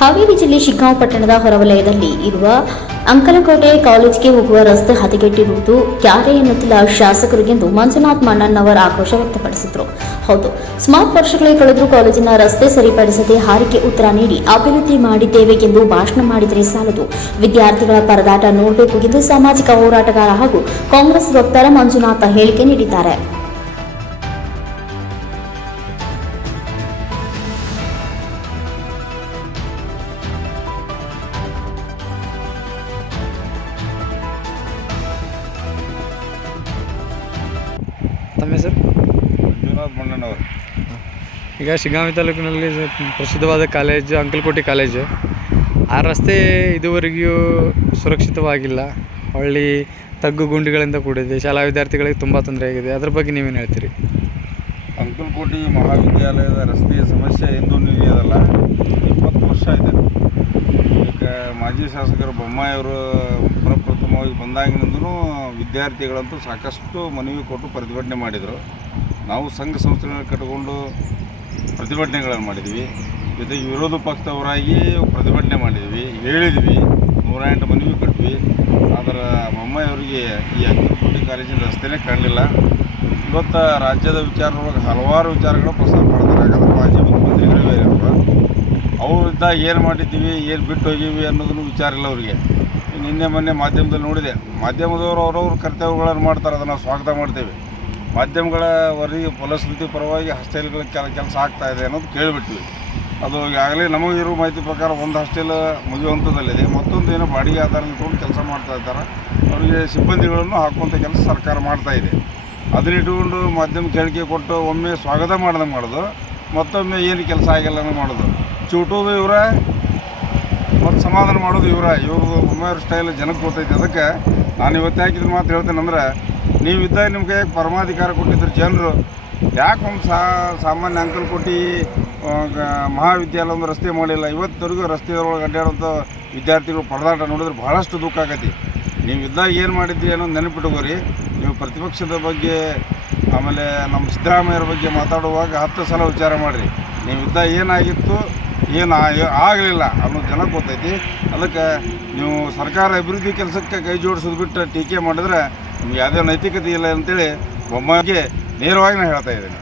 ಹಾವೇರಿ ಜಿಲ್ಲೆ ಶಿಗ್ಗಾಂವ್ ಪಟ್ಟಣದ ಹೊರವಲಯದಲ್ಲಿ ಇರುವ ಅಂಕಲಕೋಟೆ ಕಾಲೇಜಿಗೆ ಹೋಗುವ ರಸ್ತೆ ಹದಗೆಟ್ಟಿರುವುದು ಯಾರೇ ಎನ್ನುತ್ತಿಲ್ಲ ಶಾಸಕರಿಗೆಂದು ಮಂಜುನಾಥ್ ಮಣ್ಣಣ್ಣವರ ಆಕ್ರೋಶ ವ್ಯಕ್ತಪಡಿಸಿದರು. ಹೌದು, ಸ್ಮಾರ್ಟ್ ವರ್ಷಗಳೇ ಕಳೆದರೂ ಕಾಲೇಜಿನ ರಸ್ತೆ ಸರಿಪಡಿಸದೆ ಹಾರಿಕೆ ಉತ್ತರ ನೀಡಿ ಅಭಿವೃದ್ಧಿ ಮಾಡಿದ್ದೇವೆ ಎಂದು ಭಾಷಣ ಮಾಡಿದರೆ ಸಾಲದು. ವಿದ್ಯಾರ್ಥಿಗಳ ಪರದಾಟ ನೋಡಬೇಕು ಎಂದು ಸಾಮಾಜಿಕ ಹೋರಾಟಗಾರ ಹಾಗೂ ಕಾಂಗ್ರೆಸ್ ವಕ್ತಾರ ಮಂಜುನಾಥ ಹೇಳಿಕೆ ನೀಡಿದ್ದಾರೆ. ತಮ್ಮ ಹೆಸರು? ಮಂಜುನಾಥ್ ಮಣ್ಣಣ್ಣವರು. ಈಗ ಶಿಗ್ಗಾಂವಿ ತಾಲೂಕಿನಲ್ಲಿ ಪ್ರಸಿದ್ಧವಾದ ಕಾಲೇಜು ಅಂಕಲ್ಕೋಟೆ ಕಾಲೇಜು. ಆ ರಸ್ತೆ ಇದುವರೆಗೂ ಸುರಕ್ಷಿತವಾಗಿಲ್ಲ. ಹೊಳ್ಳಿ ತಗ್ಗು ಗುಂಡಿಗಳಿಂದ ಕೂಡಿದೆ. ಶಾಲಾ ವಿದ್ಯಾರ್ಥಿಗಳಿಗೆ ತುಂಬ ತೊಂದರೆ ಆಗಿದೆ. ಅದ್ರ ಬಗ್ಗೆ ನೀವೇನು ಹೇಳ್ತೀರಿ? ಅಂಕಲ್ಕೋಟಿ ಮಹಾವಿದ್ಯಾಲಯದ ರಸ್ತೆಯ ಸಮಸ್ಯೆ ಎಂದೂ ನಿಲ್ಲಿಯೋದಲ್ಲ ಇಪ್ಪತ್ತು ವರ್ಷ ಇದೆ. ಈಗ ಮಾಜಿ ಶಾಸಕರು ಬೊಮ್ಮಾಯಿಯವರು ಪ್ರಪ್ರಥಮವಾಗಿ ಬಂದಾಗಿನಿಂದಲೂ ವಿದ್ಯಾರ್ಥಿಗಳಂತೂ ಸಾಕಷ್ಟು ಮನವಿ ಕೊಟ್ಟು ಪ್ರತಿಭಟನೆ ಮಾಡಿದರು. ನಾವು ಸಂಘ ಸಂಸ್ಥೆಗಳನ್ನು ಕಟ್ಟಿಕೊಂಡು ಪ್ರತಿಭಟನೆಗಳನ್ನು ಮಾಡಿದ್ವಿ. ಜೊತೆಗೆ ವಿರೋಧ ಪಕ್ಷದವರಾಗಿ ಪ್ರತಿಭಟನೆ ಮಾಡಿದ್ವಿ. ಹೇಳಿದ್ವಿ. ನೂರ ಎಂಟು ಮನವಿ ಕೊಟ್ವಿ. ಆದರೆ ಅವರಿಗೆ ಈ ಕೋಟಿ ಕಾಲೇಜಿನ ರಸ್ತೆನೇ ಕಾಣಲಿಲ್ಲ. ಇವತ್ತು ರಾಜ್ಯದ ವಿಚಾರದೊಳಗೆ ಹಲವಾರು ವಿಚಾರಗಳು ಪ್ರಸ್ತಾಪ ಮಾಡ್ತಾರೆ. ಯಾಕಂದ್ರೆ ಮಾಜಿ ಮುಖ್ಯಮಂತ್ರಿಗಳು ಬೇರೆ ಅವರು ಅವರಿದ್ದಾಗ ಏನು ಮಾಡಿದ್ದೀವಿ, ಏನು ಬಿಟ್ಟು ಹೋಗೀವಿ ಅನ್ನೋದನ್ನು ವಿಚಾರ ಇಲ್ಲ ಅವರಿಗೆ. ನಿನ್ನೆ ಮೊನ್ನೆ ಮಾಧ್ಯಮದಲ್ಲಿ ನೋಡಿದೆ. ಮಾಧ್ಯಮದವರು ಅವರವ್ರ ಕರ್ತವ್ಯಗಳನ್ನು ಮಾಡ್ತಾರೆ, ಅದನ್ನು ಸ್ವಾಗತ ಮಾಡ್ತೇವೆ. ಮಾಧ್ಯಮಗಳ ವರದಿ ಫಲಶ್ರುತಿ ಪರವಾಗಿ ಹಾಸ್ಟೆಲ್ಗಳ ಕೆಲ ಕೆಲಸ ಆಗ್ತಾ ಇದೆ ಅನ್ನೋದು ಕೇಳಿಬಿಟ್ವಿ. ಅದು ಈಗಾಗಲೇ ನಮಗಿರುವ ಮಾಹಿತಿ ಪ್ರಕಾರ ಒಂದು ಹಾಸ್ಟೆಲ್ ಮುಗಿಯುವಂಥದ್ದಲ್ಲಿದೆ ಮತ್ತೊಂದು ಏನೋ ಬಾಡಿಗೆ ಆಧಾರದ ತೊಗೊಂಡು ಕೆಲಸ ಮಾಡ್ತಾ ಇದ್ದಾರೆ. ಅವರಿಗೆ ಸಿಬ್ಬಂದಿಗಳನ್ನು ಹಾಕುವಂಥ ಕೆಲಸ ಸರ್ಕಾರ ಮಾಡ್ತಾ ಇದೆ. ಅದನ್ನಿಟ್ಟುಕೊಂಡು ಮಾಧ್ಯಮ ಕೇಳಿಕೆ ಕೊಟ್ಟು ಒಮ್ಮೆ ಸ್ವಾಗತ ಮಾಡ್ದಂಗೆ ಮಾಡೋದು, ಮತ್ತೊಮ್ಮೆ ಏನು ಕೆಲಸ ಆಗಿಲ್ಲ ಅನ್ನೋ ಮಾಡೋದು. ಚೂಟೋದು ಇವರ ಸಮಾಧಾನ ಮಾಡೋದು ಇವರ ಇವ್ರದ್ದು ಉಮೇರ್ ಸ್ಟೈಲ್ ಜನಕ್ಕೆ ಗೊತ್ತೈತೆ. ಅದಕ್ಕೆ ನಾನು ಇವತ್ತು ಯಾಕಿದ್ರೆ ಮಾತು ಹೇಳ್ತೇನೆ ಅಂದ್ರೆ, ನೀವು ಇದ್ದಾಗ ನಿಮಗೆ ಪರಮಾಧಿಕಾರ ಕೊಟ್ಟಿದ್ರು ಜನರು? ಯಾಕೆ ಒಂದು ಸಾ, ಸಾಮಾನ್ಯ ಅಂಕಲ್ ಕೊಟ್ಟು ಮಹಾವಿದ್ಯಾಲಯ ಒಂದು ರಸ್ತೆ ಮಾಡಿಲ್ಲ? ಇವತ್ತವರೆಗೂ ರಸ್ತೆಯೊಳಗೆ ಅಡ್ಡಾಡುವಂಥ ವಿದ್ಯಾರ್ಥಿಗಳು ಪರದಾಟ ನೋಡಿದ್ರೆ ಭಾಳಷ್ಟು ದುಃಖ ಆಗೈತಿ ನೀವು ಇದ್ದಾಗ ಏನು ಮಾಡಿದ್ರಿ ಅನ್ನೋದು ನೆನಪಿಟ್ಕೋರಿ ನೀವು ಪ್ರತಿಪಕ್ಷದ ಬಗ್ಗೆ, ಆಮೇಲೆ ನಮ್ಮ ಸಿದ್ದರಾಮಯ್ಯರ ಬಗ್ಗೆ ಮಾತಾಡುವಾಗ ಹತ್ತು ಸಲ ವಿಚಾರ ಮಾಡಿರಿ. ನೀವು ಇದ್ದಾಗ ಏನಾಗಿತ್ತು? ಏನು ಆಗಲಿಲ್ಲ. ಅನ್ನೋದು ಜನ ಗೊತ್ತೈತಿ. ಅದಕ್ಕೆ ನೀವು ಸರ್ಕಾರ ಅಭಿವೃದ್ಧಿ ಕೆಲಸಕ್ಕೆ ಕೈ ಜೋಡಿಸೋದು ಬಿಟ್ಟು ಟೀಕೆ ಮಾಡಿದ್ರೆ ನಿಮ್ಗೆ ಯಾವುದೇ ನೈತಿಕತೆ ಇಲ್ಲ ಅಂತೇಳಿ ಒಮ್ಮೆಗೆ ನೇರವಾಗಿ ನಾನು ಹೇಳ್ತಾ ಇದ್ದೀನಿ.